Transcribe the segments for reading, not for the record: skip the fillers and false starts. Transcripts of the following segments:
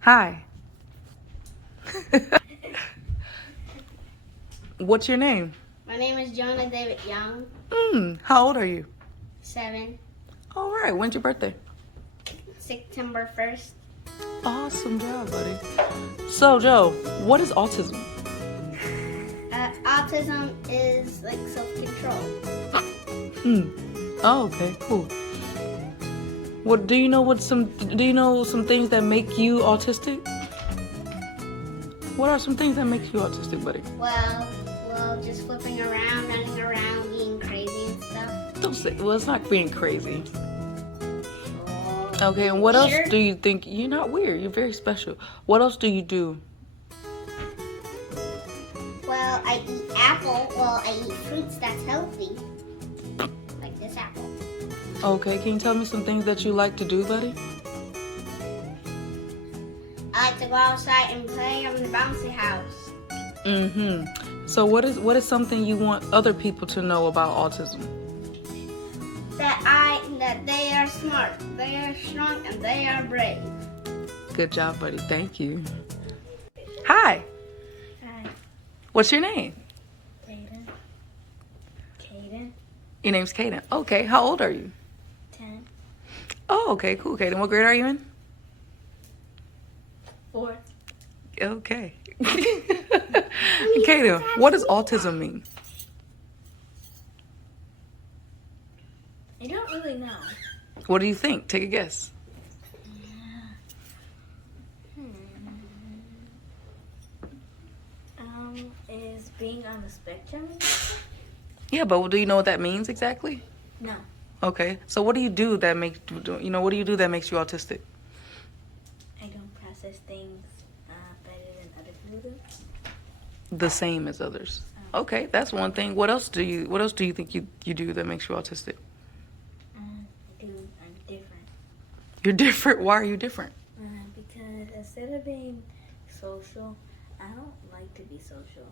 Hi. What's your name? My name is Jonah David Young. How old are you? 7. All right. When's your birthday? September 1st. Awesome job, buddy. So, Joe, what is autism? Autism is like self-control. Oh, okay, cool. What do you know? Some things that make you autistic? What are some things that make you autistic, buddy? Well, just flipping around, running around, being crazy and stuff. Don't say. Well, it's not being crazy. Oh, Okay, and what else weird. do you think? You're not weird. You're very special. What else do you do? Well, I eat apple. Well, I eat fruits that's healthy. Like this apple. Okay, can you tell me some things that you like to do, buddy? I like to go outside and play on the bouncy house. So what is something you want other people to know about autism? That they are smart, they are strong, and they are brave. Good job, buddy. Thank you. Hi. Hi. What's your name? Kaden. Your name's Kaden. Okay, how old are you? 10. Oh, okay, cool, Kaden. What grade are you in? 4. Okay. Kaden, what does autism mean? I don't really know. What do you think? Take a guess. Is being on the spectrum? Yeah, but do you know what that means exactly? No. Okay. So what do you do that makes you autistic? I don't process things better than other people do. The same as others. Okay, that's one thing. What else do you think you do that makes you autistic? I'm different. You're different. Why are you different? Because instead of being social, I don't like to be social.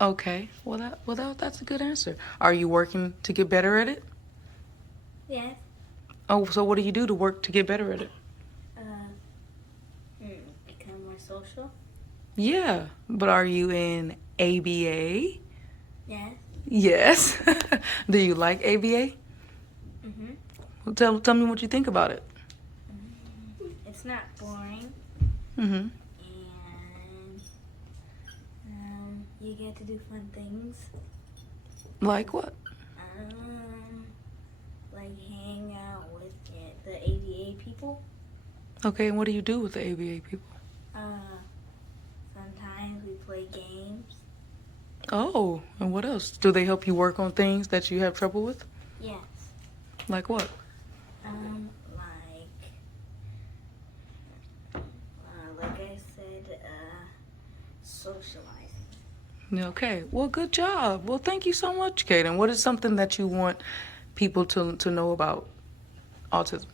Okay. Well, that's a good answer. Are you working to get better at it? Yes. Oh, so what do you do to work to get better at it? Become more social. Yeah, but are you in ABA? Yes. Yes. Do you like ABA? Mhm. Well, tell me what you think about it. It's not boring, Mhm. and you get to do fun things. Like what? Like hang out with the ADA people. Okay, and what do you do with the ABA people? Sometimes we play games. Oh, and what else? Do they help you work on things that you have trouble with? Yes. Like what? Like I said, socializing. Okay, well, good job. Well, thank you so much, Kaden. What is something that you want people to know about autism?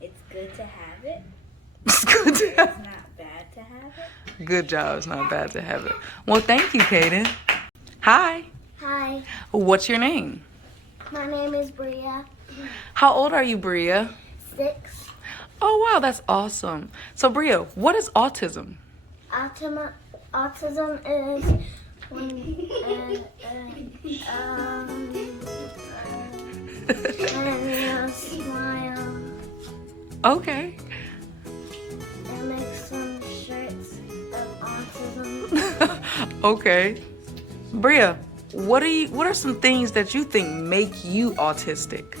It's good to have it. It's good to It's have. not bad to have it. Good job. It's not bad to have it. Well, thank you, Kaden. Hi. Hi, What's your name? my name is Bria. How old are you, Bria? 6. Oh, wow, that's awesome. So, Bria, what is autism? Autism is when you smile Okay. and make some shirts of autism. Okay. Bria, what are some things that you think make you autistic?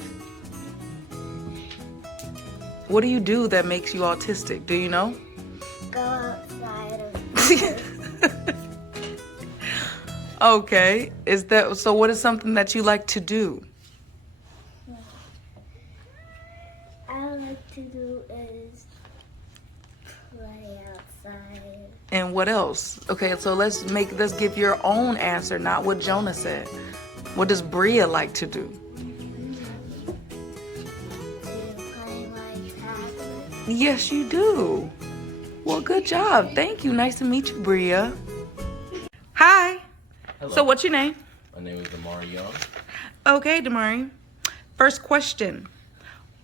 What do you do that makes you autistic? Do you know? Go outside. Okay. So what is something that you like to do? I like to do is play outside. And what else? Okay, so let's give your own answer, not what Jonah said. What does Bria like to do? Play my tablet. Yes, you do. Well, good job. Thank you. Nice to meet you, Bria. Hi. Hello. So what's your name? My name is Damari Young. Okay, Damari. First question.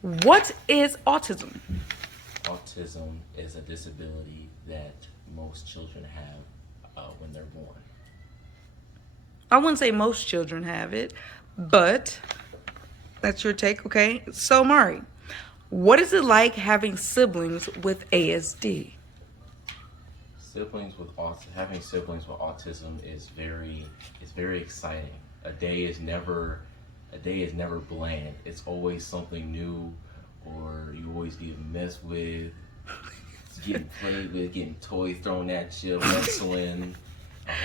What is autism? Autism is a disability that most children have when they're born. I wouldn't say most children have it, but that's your take, okay? So, Mari, what is it like having siblings with ASD? Having siblings with autism is very exciting. A day is never bland. It's always something new, or you always get messed with, getting played with, getting toys thrown at you, wrestling,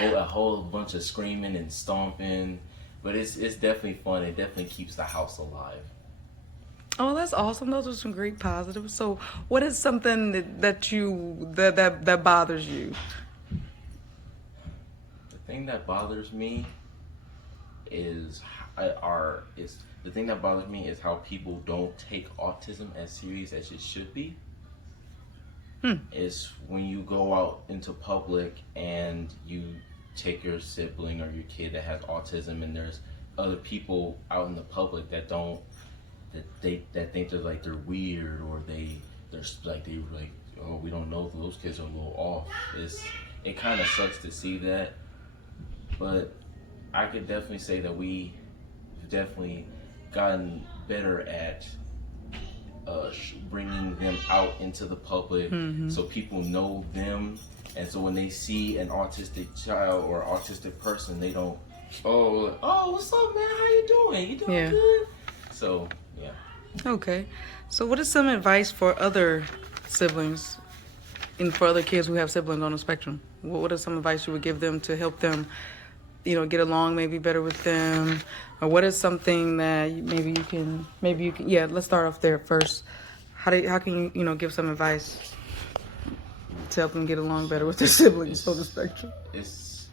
a whole bunch of screaming and stomping. But it's definitely fun. It definitely keeps the house alive. Oh, that's awesome. Those are some great positives. So, what is something that bothers you? The thing that bothers me is how people don't take autism as serious as it should be. Is when you go out into public and you take your sibling or your kid that has autism, and there's other people out in the public that think they're weird, or they're like, oh, we don't know, those kids are a little off. It kind of sucks to see that, but I could definitely say that we've definitely gotten better at bringing them out into the public, so people know them, and so when they see an autistic child or autistic person, they don't, oh, what's up, man? How you doing? You doing good? So, yeah. Okay. So, what is some advice for other siblings and for other kids who have siblings on the spectrum? What is some advice you would give them to help them, get along maybe better with them? Or what is something that maybe you can, yeah, let's start off there first. How can you, give some advice to help them get along better with their siblings on the spectrum? It's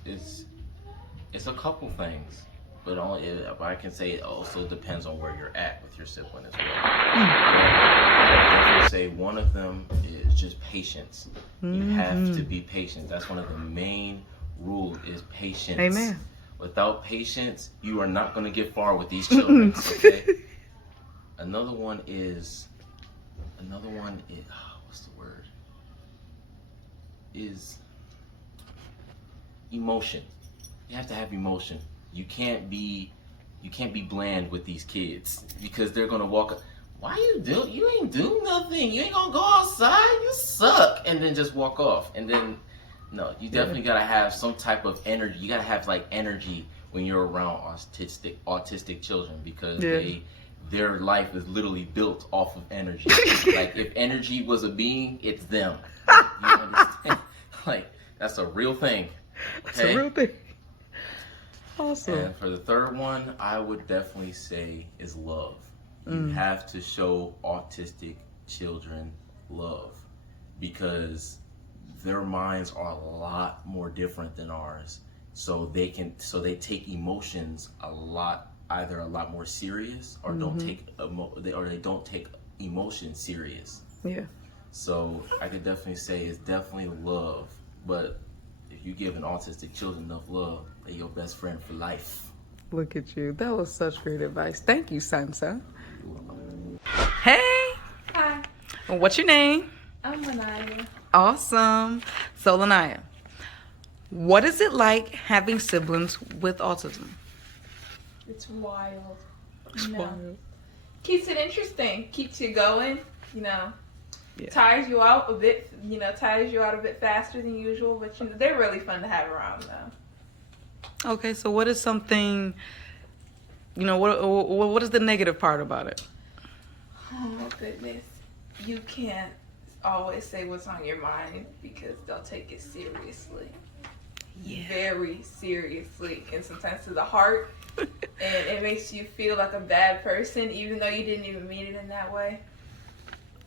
a couple things, but I can say it also depends on where you're at with your sibling as well. I would definitely say one of them is just patience. You have to be patient. That's one of the main rules, is patience. Amen. Without patience, you are not going to get far with these children. Okay. Another one is what's the word? Is emotion. You have to have emotion. You can't be bland with these kids, because they're gonna walk. You ain't do nothing. You ain't gonna go outside. You suck, and then just walk off. And then no, you definitely gotta have some type of energy. You gotta have energy when you're around autistic children, because their life is literally built off of energy. If energy was a being, it's them. You understand? That's a real thing. Okay? It's a real thing. Awesome. And for the third one, I would definitely say is love. You have to show autistic children love, because their minds are a lot more different than ours. So they take emotions either a lot more serious, or they don't take emotion serious. Yeah. So I could definitely say it's definitely love, but if you give an autistic child enough love, they're your best friend for life. Look at you. That was such great advice. Thank you, Sansa. Hey. Hi, What's your name? I'm Lanaya. Awesome. So, Lanaya, what is it like having siblings with autism? It's wild. It's wild. Keeps it interesting. Keeps you going. Yeah. Tires you out a bit. Tires you out a bit faster than usual. But they're really fun to have around, though. Okay, so what is something, what is the negative part about it? Oh goodness, you can't always say what's on your mind, because they'll take it seriously. Yeah. Very seriously, and sometimes to the heart. And it makes you feel like a bad person, even though you didn't even mean it in that way.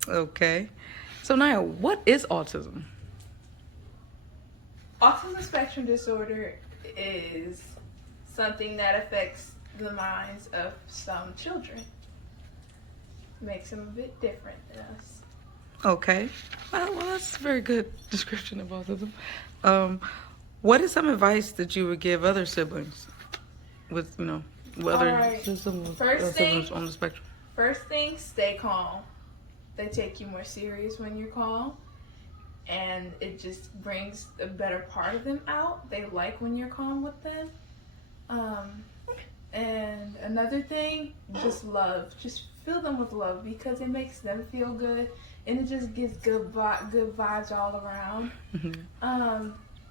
Okay. So, Naya, what is autism? Autism spectrum disorder is something that affects the minds of some children. Makes them a bit different than us. Okay. Well, that's a very good description of autism. What is some advice that you would give other siblings with, All right. siblings First thing, on the spectrum? First thing, stay calm. They take you more serious when you're calm, and it just brings a better part of them out. They like when you're calm with them. And another thing, just love. Just fill them with love because it makes them feel good, and it just gives good vibes all around.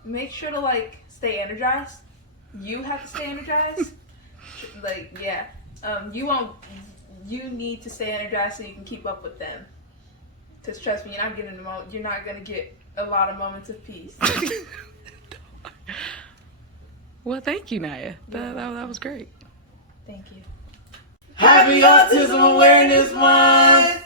Make sure to like stay energized. You have to stay energized. Like, yeah. You need to stay energized so you can keep up with them. Because trust me, you're not gonna get a lot of moments of peace. Well, thank you, Naya. That was great. Thank you. Happy Autism Awareness Month!